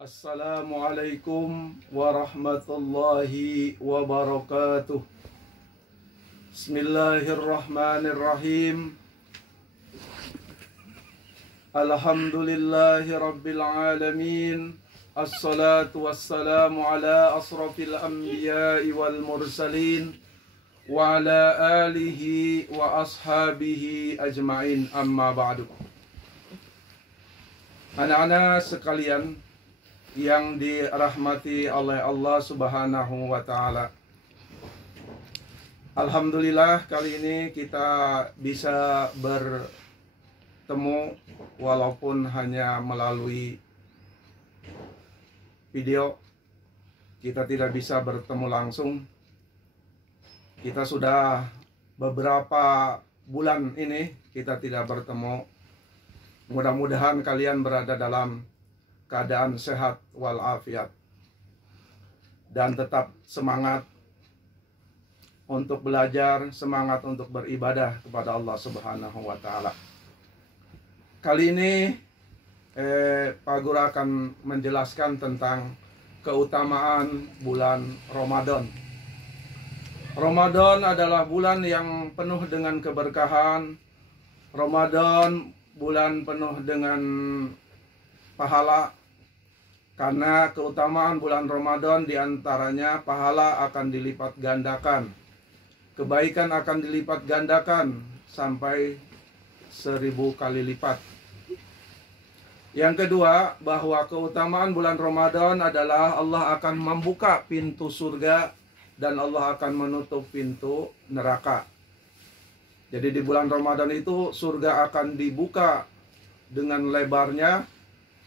Assalamualaikum warahmatullahi wabarakatuh. Bismillahirrahmanirrahim. Alhamdulillahi rabbil alamin. Assalatu wassalamu ala asrafil anbiya'i wal mursalin wa ala alihi wa ashabihi ajma'in, amma ba'du. Anak-anak sekalian yang dirahmati oleh Allah Subhanahu wa Ta'ala, alhamdulillah kali ini kita bisa bertemu walaupun hanya melalui video. Kita tidak bisa bertemu langsung. Kita sudah beberapa bulan ini kita tidak bertemu. Mudah-mudahan kalian berada dalam keadaan sehat walafiat dan tetap semangat untuk belajar, semangat untuk beribadah kepada Allah Subhanahu wa Ta'ala. Kali ini Pak Guru akan menjelaskan tentang keutamaan bulan Ramadan. Ramadan adalah bulan yang penuh dengan keberkahan. Ramadan bulan penuh dengan pahala. Karena keutamaan bulan Ramadan diantaranya pahala akan dilipat gandakan. Kebaikan akan dilipat gandakan sampai 1000 kali lipat. Yang kedua, bahwa keutamaan bulan Ramadan adalah Allah akan membuka pintu surga dan Allah akan menutup pintu neraka. Jadi di bulan Ramadan itu surga akan dibuka dengan lebarnya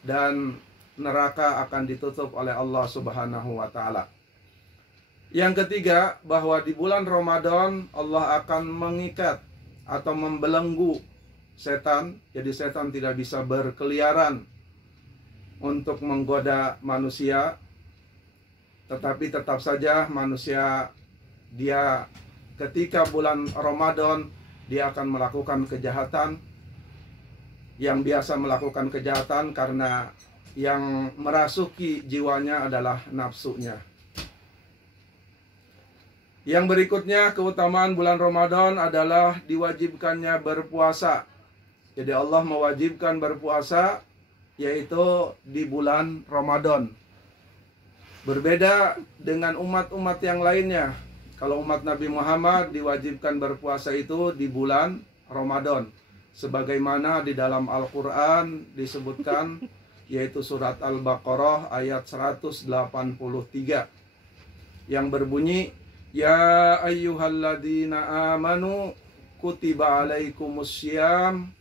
dan neraka akan ditutup oleh Allah Subhanahu wa Ta'ala. Yang ketiga, bahwa di bulan Ramadan Allah akan mengikat atau membelenggu setan. Jadi setan tidak bisa berkeliaran untuk menggoda manusia. Tetapi tetap saja manusia, dia ketika bulan Ramadan dia akan melakukan kejahatan. Yang biasa melakukan kejahatan karena yang merasuki jiwanya adalah nafsunya. Yang berikutnya, keutamaan bulan Ramadan adalah diwajibkannya berpuasa. Jadi Allah mewajibkan berpuasa yaitu di bulan Ramadan. Berbeda dengan umat-umat yang lainnya. Kalau umat Nabi Muhammad diwajibkan berpuasa itu di bulan Ramadan. Sebagaimana di dalam Al-Quran disebutkan, yaitu surat Al-Baqarah ayat 183 yang berbunyi, Ya ayyuhalladzina amanu kutiba alaikumussyam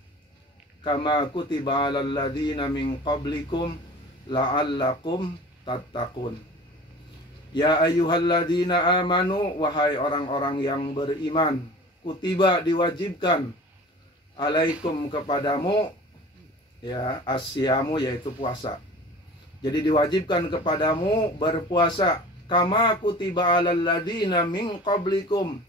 kama kutiba alal ladzina min qablikum la'allakum tattaqun. Ya ayyuhalladzina amanu, wahai orang-orang yang beriman, kutiba diwajibkan, alaikum kepadamu, ya, asyamu yaitu puasa. Jadi diwajibkan kepadamu berpuasa, kama kutiba alal ladina min qablikum,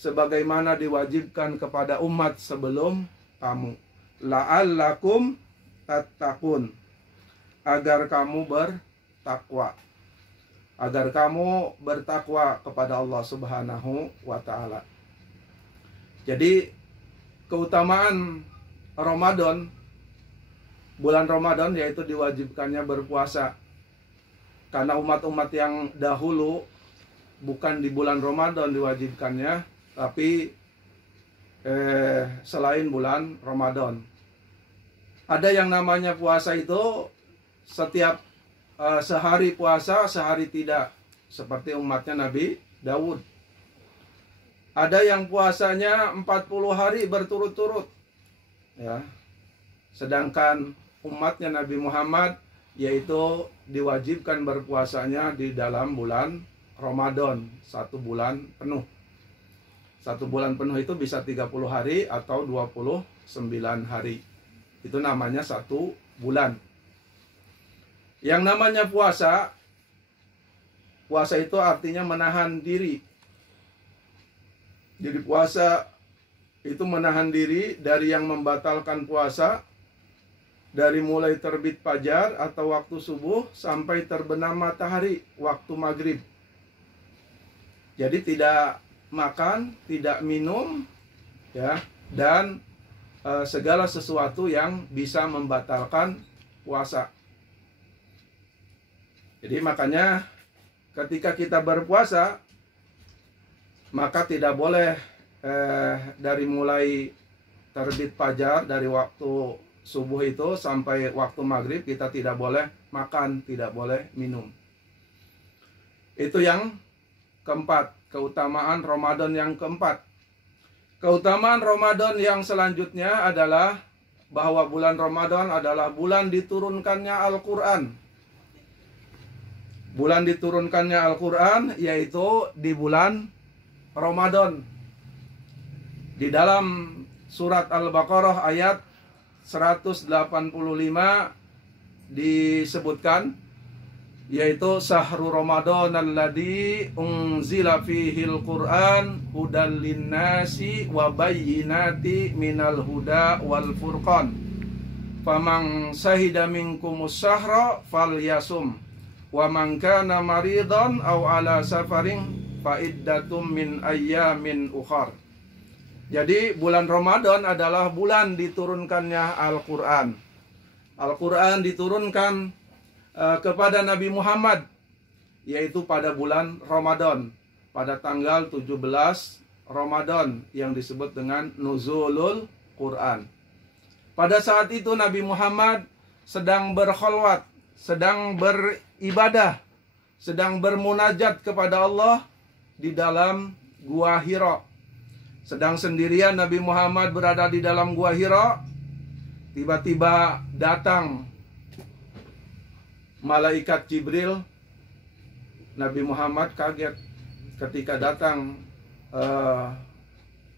sebagaimana diwajibkan kepada umat sebelum kamu, la'allakum tattaqun, agar kamu bertakwa, agar kamu bertakwa kepada Allah Subhanahu wa Ta'ala. Jadi keutamaan Ramadan, bulan Ramadan, yaitu diwajibkannya berpuasa. Karena umat-umat yang dahulu bukan di bulan Ramadan diwajibkannya, tapi selain bulan Ramadan. Ada yang namanya puasa itu setiap sehari puasa, sehari tidak. Seperti umatnya Nabi Daud. Ada yang puasanya 40 hari berturut-turut, ya. Sedangkan umatnya Nabi Muhammad yaitu diwajibkan berpuasanya di dalam bulan Ramadan, 1 bulan penuh. 1 bulan penuh itu bisa 30 hari atau 29 hari. Itu namanya 1 bulan. Yang namanya puasa, puasa itu artinya menahan diri. Jadi puasa itu menahan diri dari yang membatalkan puasa dari mulai terbit fajar atau waktu subuh sampai terbenam matahari waktu maghrib. Jadi tidak makan, tidak minum, ya, dan segala sesuatu yang bisa membatalkan puasa. Jadi makanya ketika kita berpuasa, maka tidak boleh dari mulai terbit fajar, dari waktu subuh itu sampai waktu maghrib kita tidak boleh makan, tidak boleh minum. Itu yang keempat, keutamaan Ramadan yang keempat. Keutamaan Ramadan yang selanjutnya adalah bahwa bulan Ramadan adalah bulan diturunkannya Al-Quran. Bulan diturunkannya Al-Quran yaitu di bulan Ramadan. Di dalam surat Al-Baqarah ayat 185 disebutkan, yaitu sahru Ramadan alladzi unzila fihil Qur'an hudal linnasi wa bayyinati minal huda wal furqan faman sahida minkumus sahra falyasum wa man kana maridan aw ala safarin fa iddatum min ayyamin ukhar. Jadi bulan Ramadan adalah bulan diturunkannya Al-Quran. Al-Quran diturunkan kepada Nabi Muhammad, yaitu pada bulan Ramadan, pada tanggal 17 Ramadan yang disebut dengan Nuzulul Quran. Pada saat itu Nabi Muhammad sedang berkholwat, sedang beribadah, sedang bermunajat kepada Allah di dalam Gua Hira. Sedang sendirian Nabi Muhammad berada di dalam Gua Hira, tiba-tiba datang malaikat Jibril. Nabi Muhammad kaget ketika datang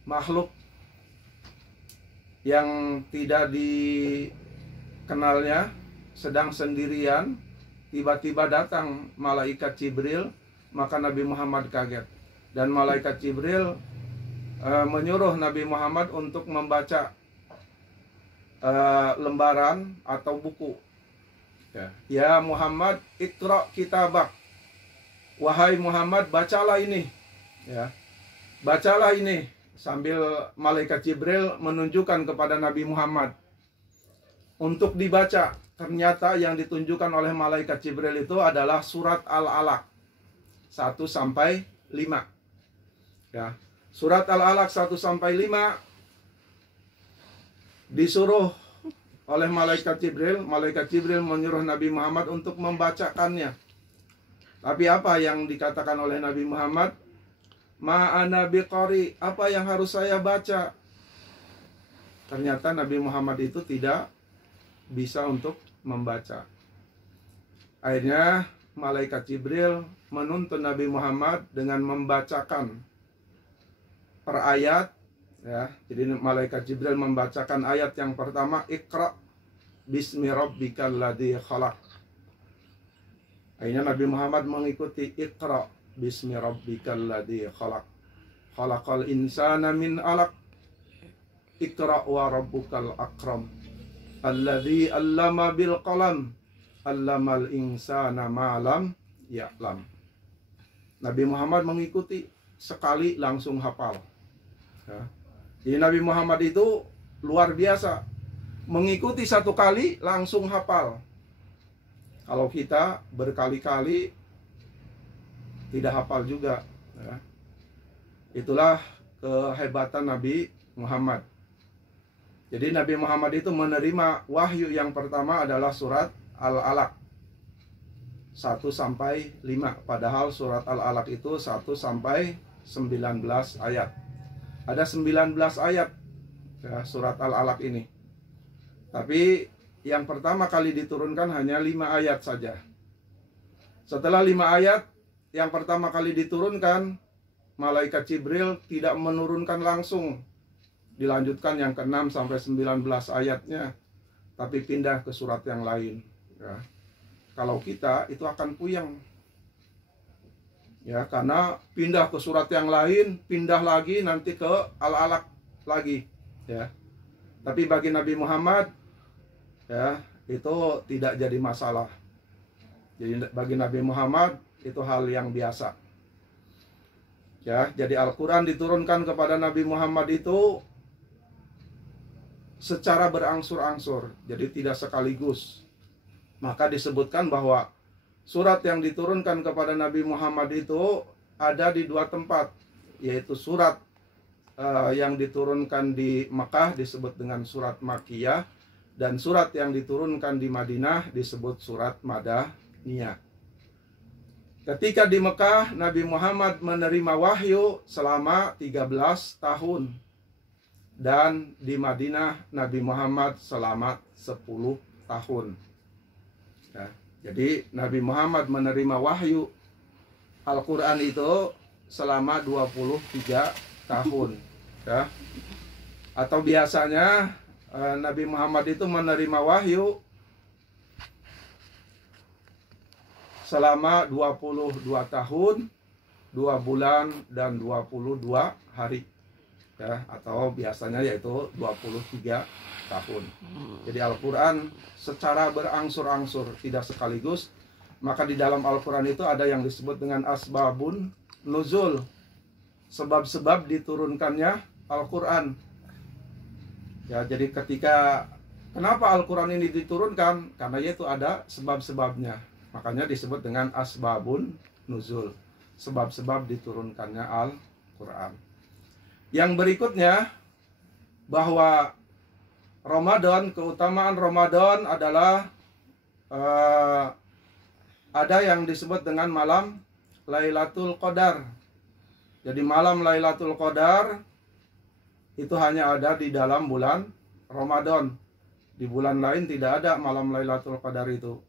makhluk yang tidak dikenalnya, sedang sendirian, tiba-tiba datang malaikat Jibril, maka Nabi Muhammad kaget. Dan malaikat Jibril menyuruh Nabi Muhammad untuk membaca lembaran atau buku. Ya Muhammad, iqra kitabak. Wahai Muhammad, bacalah ini. Ya, bacalah ini. Sambil malaikat Jibril menunjukkan kepada Nabi Muhammad untuk dibaca. Ternyata yang ditunjukkan oleh malaikat Jibril itu adalah surat Al-Alaq 1 sampai 5. Ya. Surat Al-Alaq 1 sampai 5 disuruh oleh malaikat Jibril menyuruh Nabi Muhammad untuk membacakannya. Tapi apa yang dikatakan oleh Nabi Muhammad? Ma'ana biqari, apa yang harus saya baca? Ternyata Nabi Muhammad itu tidak bisa untuk membaca. Akhirnya malaikat Jibril menuntun Nabi Muhammad dengan membacakan per ayat, ya. Jadi malaikat Jibril membacakan ayat yang pertama, Iqra bismi rabbikal ladzi khalaq. Akhirnya Nabi Muhammad mengikuti Iqra bismi rabbikal ladzi khalaq. Khalaqal insana min 'alaq. Iqra wa rabbukal akram. Alladzi 'allama bil qalam. 'Allamal insana ma lam ya'lam. Nabi Muhammad mengikuti sekali langsung hafal. Ya. Jadi Nabi Muhammad itu luar biasa, mengikuti satu kali langsung hafal. Kalau kita berkali-kali tidak hafal juga. Ya. Itulah kehebatan Nabi Muhammad. Jadi Nabi Muhammad itu menerima wahyu yang pertama adalah surat Al-Alaq 1 sampai 5. Padahal surat Al-Alaq itu 1 sampai 19 ayat. Ada 19 ayat ya, surat Al-Alaq ini. Tapi yang pertama kali diturunkan hanya 5 ayat saja. Setelah 5 ayat yang pertama kali diturunkan, malaikat Jibril tidak menurunkan langsung. Dilanjutkan yang ke-6 sampai 19 ayatnya, tapi pindah ke surat yang lain. Ya. Kalau kita itu akan puyeng. Ya, karena pindah ke surat yang lain, pindah lagi nanti ke Al-Alaq lagi, ya. Tapi bagi Nabi Muhammad ya, itu tidak jadi masalah. Jadi bagi Nabi Muhammad itu hal yang biasa. Ya, jadi Al-Quran diturunkan kepada Nabi Muhammad itu secara berangsur-angsur, jadi tidak sekaligus. Maka disebutkan bahwa surat yang diturunkan kepada Nabi Muhammad itu ada di dua tempat, yaitu surat yang diturunkan di Mekah disebut dengan surat Makkiyah, dan surat yang diturunkan di Madinah disebut surat Madaniyah. Ketika di Mekah, Nabi Muhammad menerima wahyu selama 13 tahun. Dan di Madinah, Nabi Muhammad selama 10 tahun. Ya, jadi Nabi Muhammad menerima wahyu Al-Quran itu selama 23 tahun. Ya. Atau biasanya Nabi Muhammad itu menerima wahyu selama 22 tahun, 2 bulan, dan 22 hari. Ya, atau biasanya yaitu 23 tahun. Jadi Al-Quran secara berangsur-angsur, tidak sekaligus. Maka di dalam Al-Quran itu ada yang disebut dengan asbabun nuzul, sebab-sebab diturunkannya Al-Quran. Ya, jadi kenapa Al-Quran ini diturunkan? Karena itu ada sebab-sebabnya. Makanya disebut dengan asbabun nuzul, sebab-sebab diturunkannya Al-Quran. Yang berikutnya, bahwa Ramadan, keutamaan Ramadan adalah ada yang disebut dengan malam Lailatul Qadar. Jadi malam Lailatul Qadar itu hanya ada di dalam bulan Ramadan. Di bulan lain tidak ada malam Lailatul Qadar itu.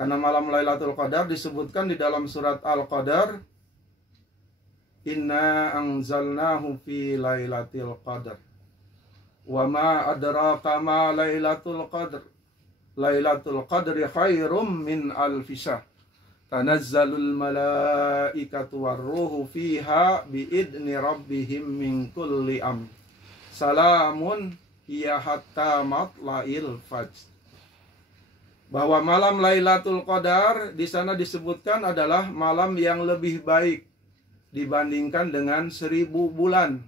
Karena malam Lailatul Qadar disebutkan di dalam surat Al-Qadar, Inna anzalnahu fi lailatul qadar. Wa ma adraka ma lailatul qadar. Lailatul qadri khairum min alfi syahr. Tanazzalul malaikatu warruhu fiha biidni rabbihim min kulli amr. Salamun hiya hatta matla'il fajr. Bahwa malam Lailatul Qadar di sana disebutkan adalah malam yang lebih baik dibandingkan dengan 1000 bulan.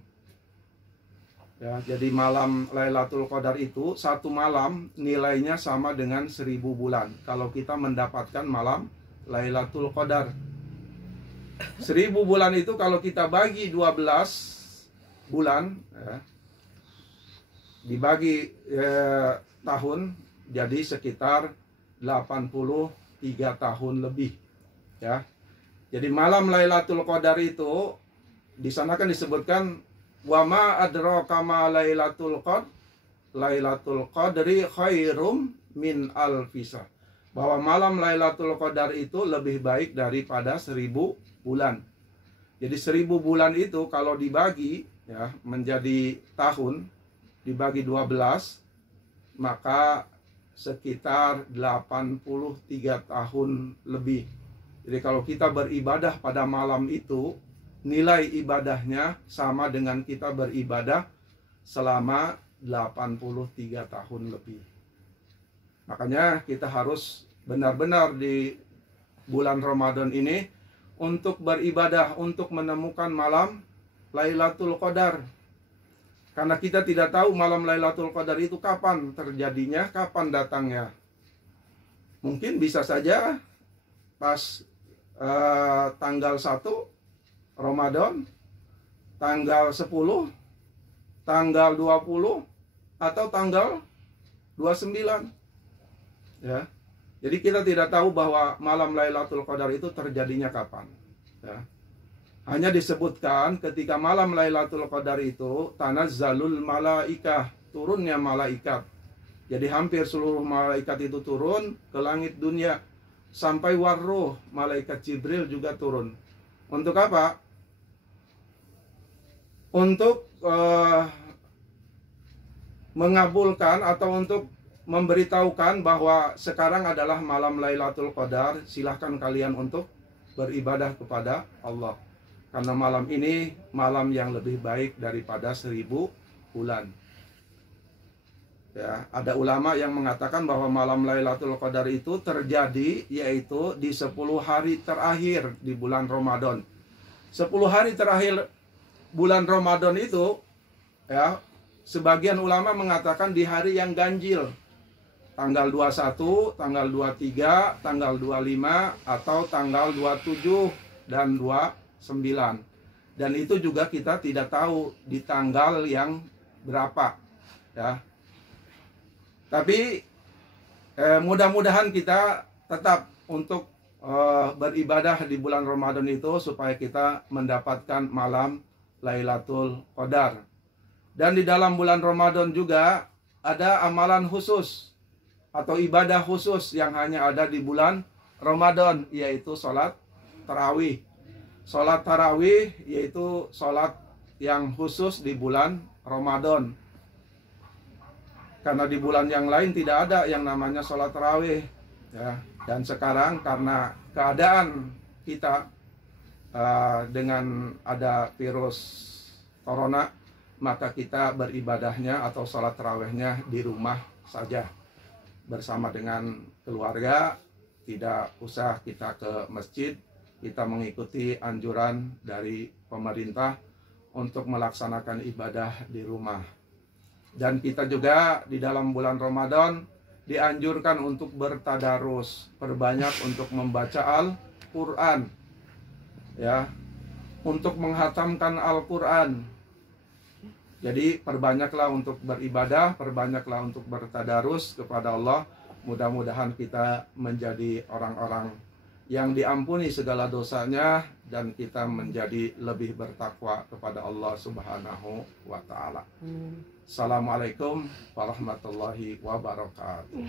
Ya, jadi malam Lailatul Qadar itu satu malam nilainya sama dengan 1000 bulan. Kalau kita mendapatkan malam Lailatul Qadar, 1000 bulan itu kalau kita bagi 12 bulan, ya, dibagi tahun, jadi sekitar 83 tahun lebih. Ya. Jadi malam Lailatul Qadar itu di sana kan disebutkan wa ma adraka ma Lailatul Qadar. Lailatul Qadri khairum min alfi syahr. Bahwa malam Lailatul Qadar itu lebih baik daripada 1000 bulan. Jadi 1000 bulan itu kalau dibagi ya menjadi tahun, dibagi 12, maka sekitar 83 tahun lebih. Jadi kalau kita beribadah pada malam itu, nilai ibadahnya sama dengan kita beribadah selama 83 tahun lebih. Makanya kita harus benar-benar di bulan Ramadan ini untuk beribadah, untuk menemukan malam Lailatul Qadar. Karena kita tidak tahu malam Lailatul Qadar itu kapan terjadinya, kapan datangnya. Mungkin bisa saja pas tanggal 1 Ramadan, tanggal 10, tanggal 20, atau tanggal 29. Ya. Jadi kita tidak tahu bahwa malam Lailatul Qadar itu terjadinya kapan. Ya. Hanya disebutkan ketika malam Lailatul Qadar itu tanazzalul malaikah, turunnya malaikat. Jadi hampir seluruh malaikat itu turun ke langit dunia. Sampai warruh, malaikat Jibril juga turun. Untuk apa? Untuk mengabulkan atau untuk memberitahukan bahwa sekarang adalah malam Lailatul Qadar. Silahkan kalian untuk beribadah kepada Allah. Karena malam ini malam yang lebih baik daripada 1000 bulan. Ya, ada ulama yang mengatakan bahwa malam Lailatul Qadar itu terjadi yaitu di 10 hari terakhir di bulan Ramadan. 10 hari terakhir bulan Ramadan itu, ya, sebagian ulama mengatakan di hari yang ganjil. Tanggal 21, tanggal 23, tanggal 25, atau tanggal 27 dan 29. Dan itu juga kita tidak tahu di tanggal yang berapa, ya. Tapi mudah-mudahan kita tetap untuk beribadah di bulan Ramadan itu supaya kita mendapatkan malam Lailatul Qadar. Dan di dalam bulan Ramadan juga ada amalan khusus atau ibadah khusus yang hanya ada di bulan Ramadan, yaitu sholat tarawih. Sholat tarawih yaitu sholat yang khusus di bulan Ramadan. Karena di bulan yang lain tidak ada yang namanya sholat tarawih, ya. Dan sekarang karena keadaan kita dengan ada virus corona, maka kita beribadahnya atau sholat tarawihnya di rumah saja bersama dengan keluarga. Tidak usah kita ke masjid. Kita mengikuti anjuran dari pemerintah untuk melaksanakan ibadah di rumah. Dan kita juga di dalam bulan Ramadan dianjurkan untuk bertadarus, perbanyak untuk membaca Al-Quran, ya, untuk menghatamkan Al-Quran. Jadi perbanyaklah untuk beribadah, perbanyaklah untuk bertadarus kepada Allah. Mudah-mudahan kita menjadi orang-orang yang diampuni segala dosanya dan kita menjadi lebih bertakwa kepada Allah Subhanahu wa Ta'ala. Assalamualaikum warahmatullahi wabarakatuh.